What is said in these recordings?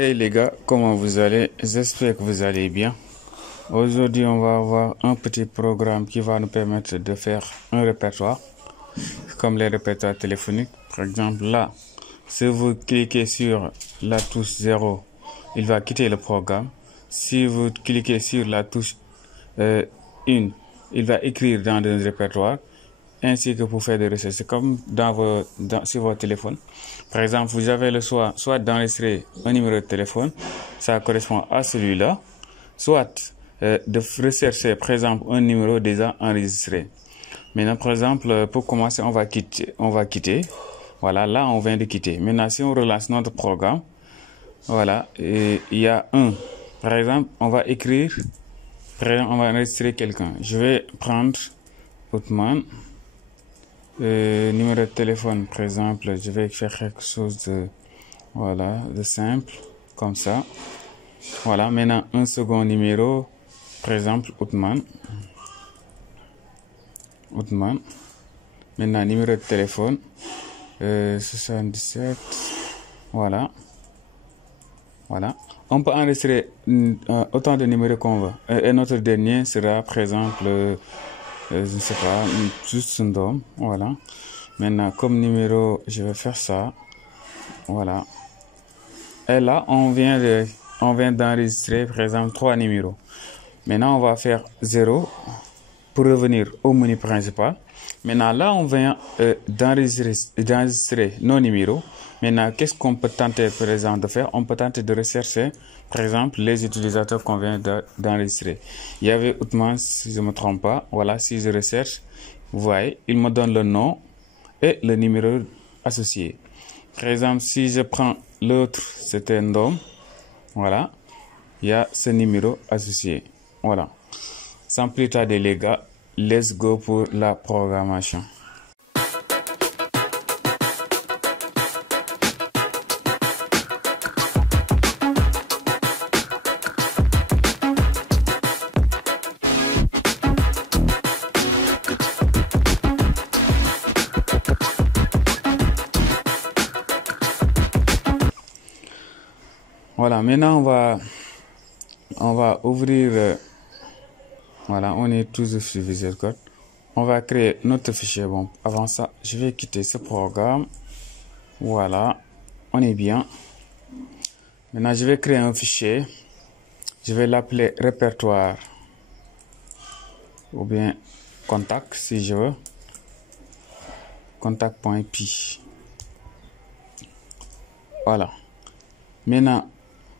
Hey les gars, comment vous allez? J'espère que vous allez bien. Aujourd'hui, on va avoir un petit programme qui va nous permettre de faire un répertoire, comme les répertoires téléphoniques. Par exemple, là, si vous cliquez sur la touche 0, il va quitter le programme. Si vous cliquez sur la touche 1, il va écrire dans le répertoire, ainsi que pour faire des recherches. C'est comme sur votre téléphone. Par exemple, vous avez le choix soit d'enregistrer un numéro de téléphone, ça correspond à celui-là, soit de rechercher, par exemple, un numéro déjà enregistré. Maintenant, par exemple, pour commencer, on va quitter. Voilà, là, on vient de quitter. Maintenant, si on relance notre programme, voilà, et il y a un. Par exemple, on va écrire, par exemple, on va enregistrer quelqu'un. Je vais prendre Outman. Numéro de téléphone, par exemple, je vais faire quelque chose de simple, comme ça. Voilà, maintenant, un second numéro, par exemple, Outman. Maintenant, numéro de téléphone, 77, voilà. On peut enregistrer autant de numéros qu'on veut. Et notre dernier sera, par exemple, je ne sais pas, juste un dôme, voilà. Maintenant, comme numéro, je vais faire ça, voilà. Et là, on vient d'enregistrer, par exemple, 3 numéros. Maintenant, on va faire 0 pour revenir au menu principal. Maintenant, là, on vient d'enregistrer nos numéros. Maintenant, qu'est-ce qu'on peut tenter, par exemple, de faire? On peut tenter de rechercher, par exemple, les utilisateurs qu'on vient d'enregistrer. Il y avait Outman, si je ne me trompe pas. Voilà, si je recherche, vous voyez, il me donne le nom et le numéro associé. Par exemple, si je prends l'autre, c'était Ndom. Voilà, il y a ce numéro associé. Voilà. Sans plus tarder, les gars, let's go pour la programmation. Voilà, maintenant on va ouvrir, voilà, on est toujours sur Visual Code. On va créer notre fichier. Bon, avant ça, je vais quitter ce programme. Voilà, on est bien. Maintenant, je vais créer un fichier. Je vais l'appeler répertoire ou bien contact si je veux. Contact.py. Voilà. Maintenant,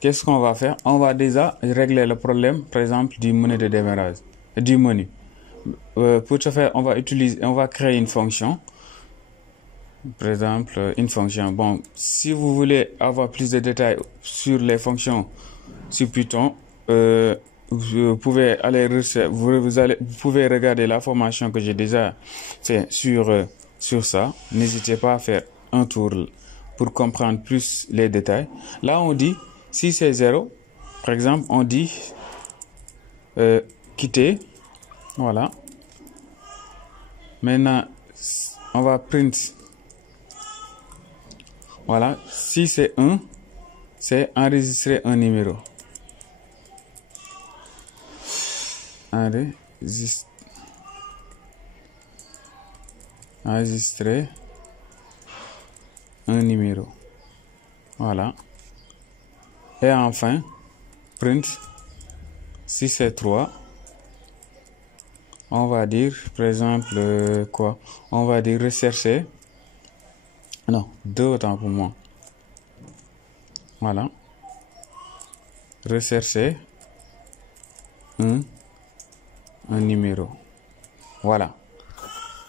qu'est-ce qu'on va faire? On va déjà régler le problème, par exemple, du menu de démarrage, du menu. Pour ce faire, on va créer une fonction. Par exemple, une fonction. Bon, si vous voulez avoir plus de détails sur les fonctions sur Python, vous pouvez aller vous pouvez regarder la formation que j'ai déjà fait sur ça. N'hésitez pas à faire un tour pour comprendre plus les détails. Là, on dit si c'est 0, par exemple, on dit quitter. Voilà. Maintenant, on va print. Voilà. Si c'est 1, c'est enregistrer un numéro. Enregistrer un numéro. Voilà. Et enfin, print, si c'est 3, on va dire, par exemple, quoi? On va dire rechercher. Non, 2 autant pour moi. Voilà. Rechercher un numéro. Voilà.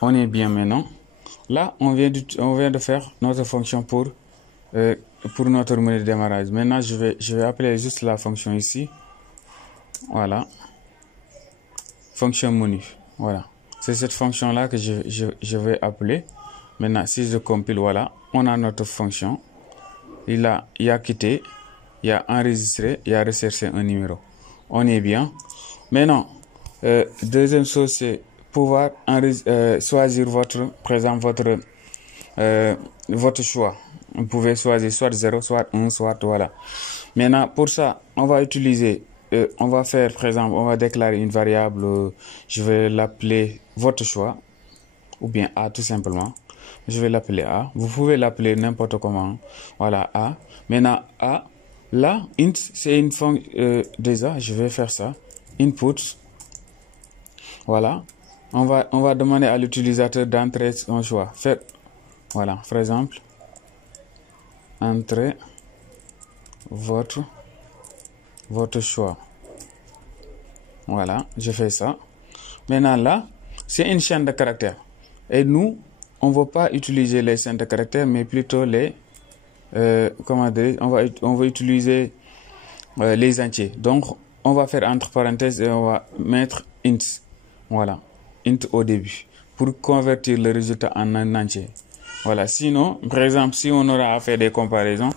On est bien maintenant. Là, on vient de faire notre fonction pour notre menu de démarrage. Maintenant, je vais appeler juste la fonction ici. Voilà. Fonction menu. Voilà. C'est cette fonction-là que je vais appeler. Maintenant, si je compile, voilà, on a notre fonction. Il y a quitté, il y a enregistré, il y a recherché un numéro. On est bien. Maintenant, deuxième chose, c'est pouvoir choisir par exemple, votre choix. Vous pouvez choisir soit 0, soit 1, soit voilà. Maintenant, pour ça, on va utiliser, on va faire, par exemple, on va déclarer une variable, je vais l'appeler votre choix, ou bien A tout simplement. Je vais l'appeler A. Vous pouvez l'appeler n'importe comment. Voilà, A. Maintenant, A, là, int, c'est une fonction, déjà, je vais faire ça. Input. Voilà. On va demander à l'utilisateur d'entrer son choix. Faites, voilà, par exemple, entrez votre choix. Voilà, je fais ça. Maintenant, là, c'est une chaîne de caractères. Et nous, on ne veut pas utiliser les chaînes de caractères, mais plutôt les, comment dire, on va utiliser les entiers. Donc, on va faire entre parenthèses et on va mettre int. Voilà, int au début, pour convertir le résultat en un entier. Voilà, sinon, par exemple, si on aura à faire des comparaisons,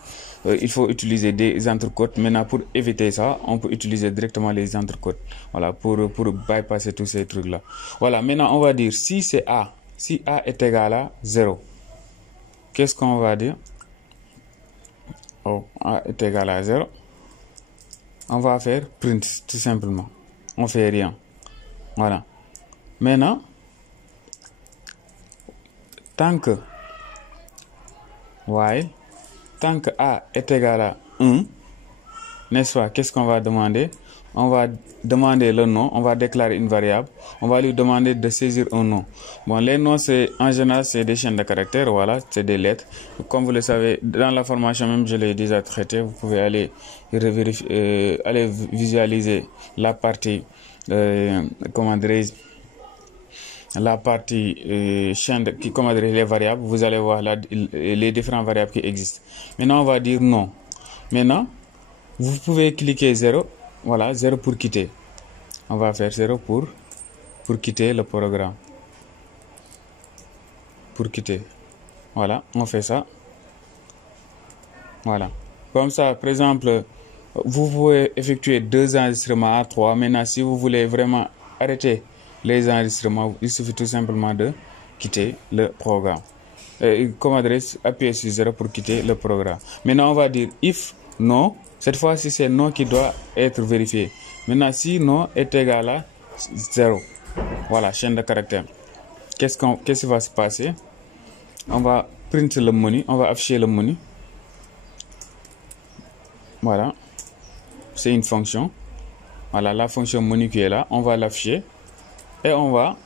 il faut utiliser des entrecôtes. Maintenant, pour éviter ça, on peut utiliser directement les entrecôtes. Voilà, pour bypasser tous ces trucs-là. Voilà, maintenant, on va dire si c'est A. Si A est égal à 0, qu'est-ce qu'on va dire? Oh, A est égal à 0. On va faire print, tout simplement. On fait rien. Voilà. Maintenant, tant que while, tant que A est égal à 1, n'est-ce pas, qu'est-ce qu'on va demander? On va demander le nom, on va déclarer une variable, on va lui demander de saisir un nom. Bon, les noms, c'est en général, c'est des chaînes de caractères, voilà, c'est des lettres. Comme vous le savez, dans la formation même, je l'ai déjà traité, vous pouvez aller aller visualiser la partie, comment dirais-je, la partie chaîne qui comment dire les variables. Vous allez voir les différentes variables qui existent. Maintenant, on va dire non. Maintenant, vous pouvez cliquer 0. Voilà, 0 pour quitter. On va faire 0 pour quitter le programme. Pour quitter. Voilà, on fait ça. Voilà. Comme ça, par exemple, vous pouvez effectuer 2 enregistrements à 3. Maintenant, si vous voulez vraiment arrêter les enregistrements, il suffit tout simplement de quitter le programme. Comme adresse, appuyez sur 0 pour quitter le programme. Maintenant, on va dire if no. Cette fois-ci, c'est non qui doit être vérifié. Maintenant, si non est égal à 0, voilà, chaîne de caractères. Qu'est-ce qui va se passer? On va print le menu, on va afficher le menu. Voilà, c'est une fonction. Voilà, la fonction menu qui est là, on va l'afficher. Et on va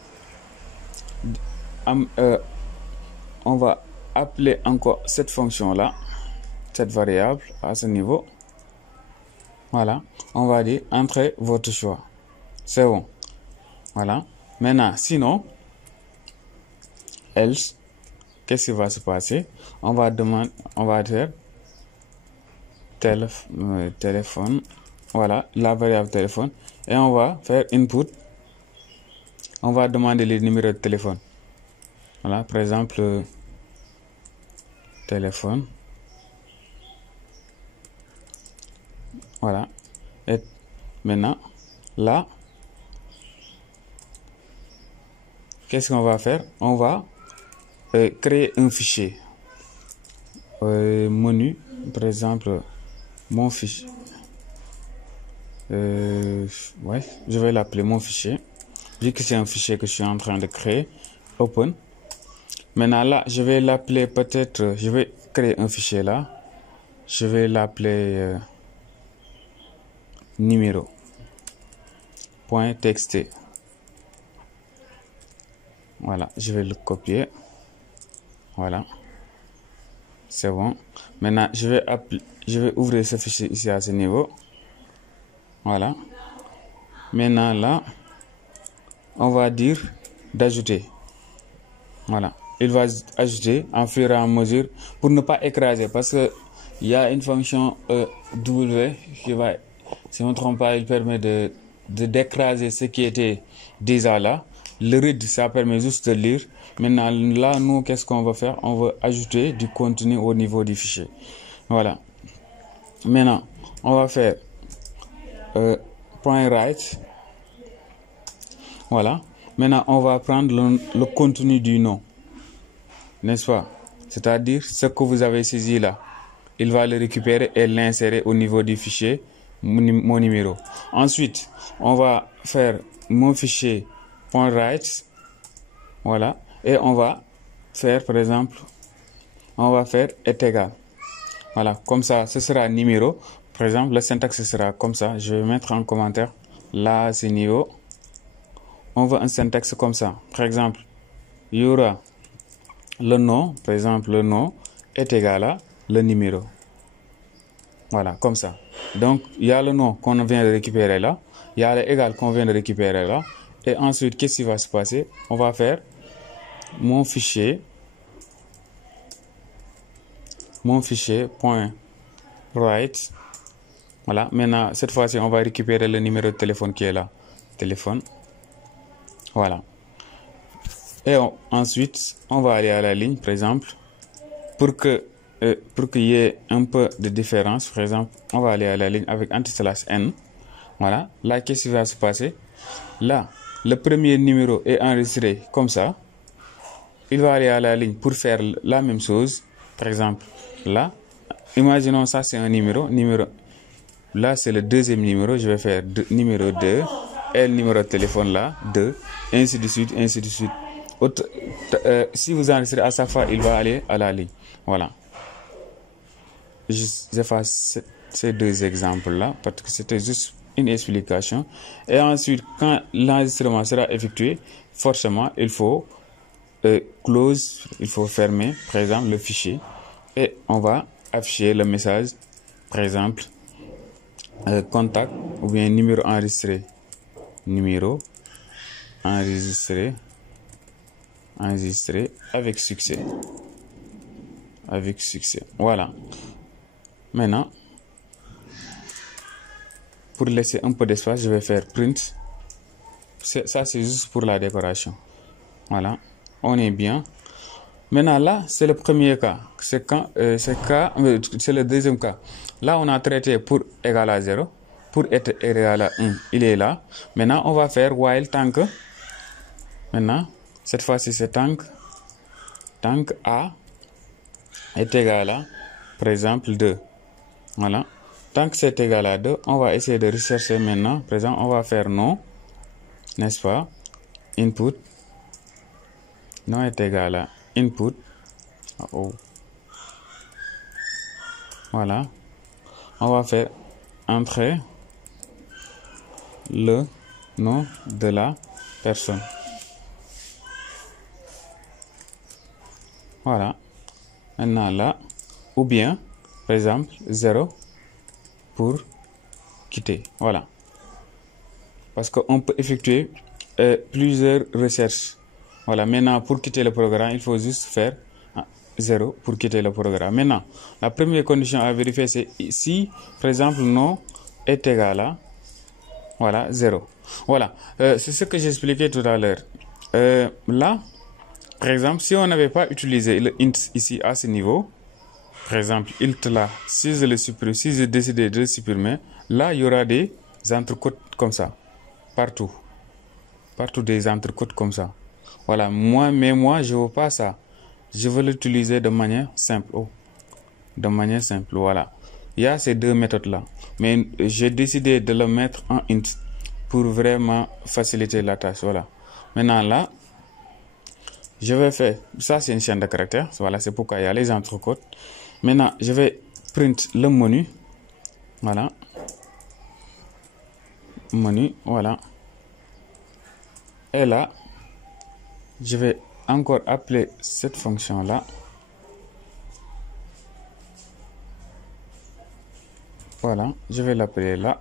appeler encore cette fonction-là, cette variable à ce niveau. Voilà, on va dire entrez votre choix. C'est bon. Voilà. Maintenant, sinon, else, qu'est-ce qui va se passer? On va dire téléphone. Voilà, la variable téléphone. Et on va faire input. On va demander les numéros de téléphone. Voilà, par exemple, téléphone. Voilà. Et maintenant, là, qu'est-ce qu'on va faire? On va créer un fichier. Menu, par exemple, mon fichier. Ouais, je vais l'appeler mon fichier. Vu que c'est un fichier que je suis en train de créer. Open. Maintenant là, je vais l'appeler peut-être, je vais créer un fichier là. Je vais l'appeler numéro.txt. Voilà, je vais le copier. Voilà. C'est bon. Maintenant, je vais ouvrir ce fichier ici à ce niveau. Voilà. Maintenant là, on va dire d'ajouter. Voilà. Il va ajouter en fur et à mesure pour ne pas écraser, parce que il y a une fonction W qui va, si on ne me trompe pas, il permet d'écraser ce qui était déjà là. Le read, ça permet juste de lire. Maintenant, là, nous, qu'est-ce qu'on va faire? On va ajouter du contenu au niveau du fichier. Voilà. Maintenant, on va faire point write. Voilà. Maintenant, on va prendre le contenu du nom. N'est-ce pas? C'est-à-dire ce que vous avez saisi là. Il va le récupérer et l'insérer au niveau du fichier mon numéro. Ensuite, on va faire mon fichier .write. Voilà. Et on va faire, par exemple, on va faire est égal. Voilà. Comme ça, ce sera numéro. Par exemple, le syntaxe sera comme ça. Je vais mettre en commentaire. Là, c'est niveau. On veut un syntaxe comme ça. Par exemple, il y aura le nom. Par exemple, le nom est égal à le numéro. Voilà, comme ça. Donc, il y a le nom qu'on vient de récupérer là. Il y a le égal qu'on vient de récupérer là. Et ensuite, qu'est-ce qui va se passer? On va faire mon fichier .write. Voilà, maintenant, cette fois-ci, on va récupérer le numéro de téléphone qui est là. Téléphone. Voilà. Et ensuite, on va aller à la ligne, par exemple, pour qu'il y ait un peu de différence. Par exemple, on va aller à la ligne avec anti/n. Voilà. Là, qu'est-ce qui va se passer? Là, le premier numéro est enregistré comme ça. Il va aller à la ligne pour faire la même chose. Par exemple, là, imaginons ça, c'est un numéro. Là, c'est le deuxième numéro. Je vais faire numéro 2. Et le numéro de téléphone là, 2. Ainsi de suite, ainsi de suite. Si vous enregistrez à chaque fois, il va aller à la ligne. Voilà. J'efface ces deux exemples-là parce que c'était juste une explication. Et ensuite, quand l'enregistrement sera effectué, forcément, il faut close, il faut fermer, par exemple, le fichier. Et on va afficher le message, par exemple, contact ou bien numéro enregistré. Numéro enregistré avec succès. Avec succès. Voilà. Maintenant, pour laisser un peu d'espace, je vais faire print. Ça, c'est juste pour la décoration. Voilà. On est bien. Maintenant, là, c'est le premier cas. C'est le deuxième cas. Là, on a traité pour égal à 0. Pour être égal à 1, il est là. Maintenant, on va faire while tant que. Maintenant, cette fois-ci, c'est tant que A est égal à, par exemple, 2. Voilà. Tant que c'est égal à 2, on va essayer de rechercher maintenant. Par exemple, on va faire non, n'est-ce pas? Input. Non est égal à input. Oh. Voilà. On va faire entrer le nom de la personne. Voilà. Maintenant là, ou bien, par exemple, 0 pour quitter. Voilà. Parce qu'on peut effectuer plusieurs recherches. Voilà. Maintenant, pour quitter le programme, il faut juste faire 0 pour quitter le programme. Maintenant, la première condition à vérifier, c'est si, par exemple, nom est égal à, voilà, 0. Voilà. C'est ce que j'expliquais tout à l'heure. Là, par exemple, si on n'avait pas utilisé le int ici à ce niveau, par exemple, int là, si je le supprime, si je décide de le supprimer, là, il y aura des entrecôtes comme ça. Partout. Partout des entrecôtes comme ça. Voilà. Moi, je ne veux pas ça. Je veux l'utiliser de manière simple. Oh. De manière simple, voilà. Il y a ces deux méthodes-là. Mais j'ai décidé de le mettre en int pour vraiment faciliter la tâche. Voilà. Maintenant, là, je vais faire, ça c'est une chaîne de caractères, voilà, c'est pourquoi il y a les entrecôtes. Maintenant, je vais print le menu, voilà, menu, voilà. Et là, je vais encore appeler cette fonction-là. Voilà, je vais l'appeler là.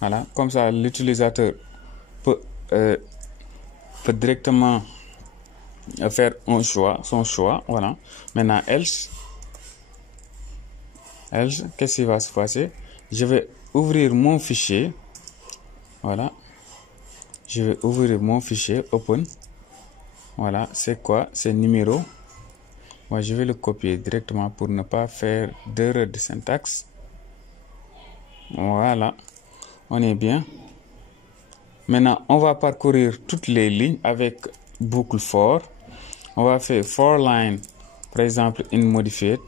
Voilà, comme ça, l'utilisateur peut directement faire son choix, voilà. Maintenant, else, qu'est-ce qui va se passer? Je vais ouvrir mon fichier, voilà. Je vais ouvrir mon fichier, open. Voilà, c'est quoi? C'est numéro. Moi, je vais le copier directement pour ne pas faire d'erreur de syntaxe. Voilà, on est bien. Maintenant, on va parcourir toutes les lignes avec boucle for. On va faire for line, par exemple, in modified.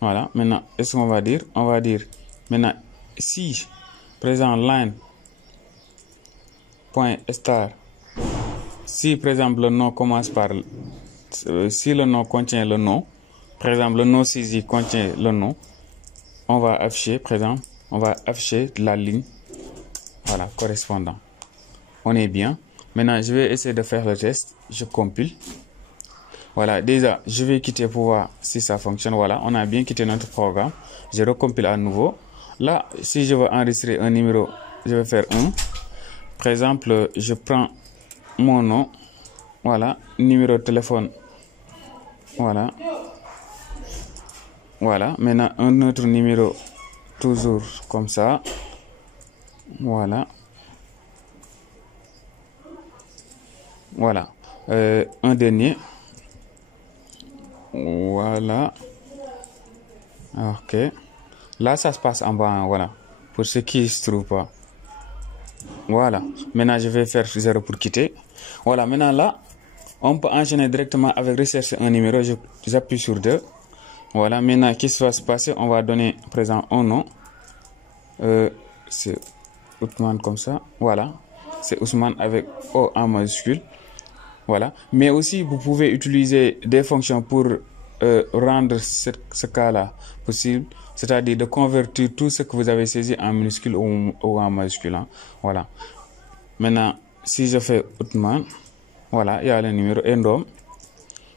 Voilà. Maintenant, est-ce qu'on va dire? On va dire, maintenant, si, par exemple, line, point star, si, par exemple, le nom commence par, si le nom contient le nom, par exemple, le nom saisi contient le nom, on va afficher, par exemple, on va afficher la ligne, voilà, correspondant. On est bien. Maintenant, je vais essayer de faire le test. Je compile. Voilà, déjà, je vais quitter pour voir si ça fonctionne. Voilà, on a bien quitté notre programme. Je recompile à nouveau. Là, si je veux enregistrer un numéro, je vais faire 1. Par exemple, je prends mon nom. Voilà, numéro de téléphone. Voilà. Voilà, maintenant un autre numéro, toujours comme ça. Voilà. Voilà. Un dernier. Voilà. Ok. Là, ça se passe en bas. Voilà. Pour ceux qui ne se trouvent pas. Voilà. Maintenant, je vais faire 0 pour quitter. Voilà. Maintenant, là, on peut enchaîner directement avec rechercher un numéro. J'appuie sur 2. Voilà. Maintenant, qu'est-ce qui va se passer? On va donner, par exemple, un nom. C'est Ousmane comme ça. Voilà. C'est Ousmane avec O en majuscule. Voilà. Mais aussi, vous pouvez utiliser des fonctions pour rendre ce cas-là possible. C'est-à-dire de convertir tout ce que vous avez saisi en minuscule ou en majuscule. Hein. Voilà. Maintenant, si je fais Ousmane, voilà, il y a le numéro Endom.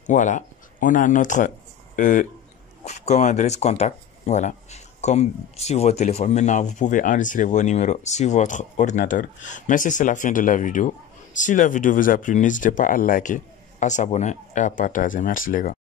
Voilà. On a notre adresse contact. Voilà. Comme sur votre téléphone. Maintenant, vous pouvez enregistrer vos numéros sur votre ordinateur. Merci, c'est la fin de la vidéo. Si la vidéo vous a plu, n'hésitez pas à liker, à s'abonner et à partager. Merci les gars.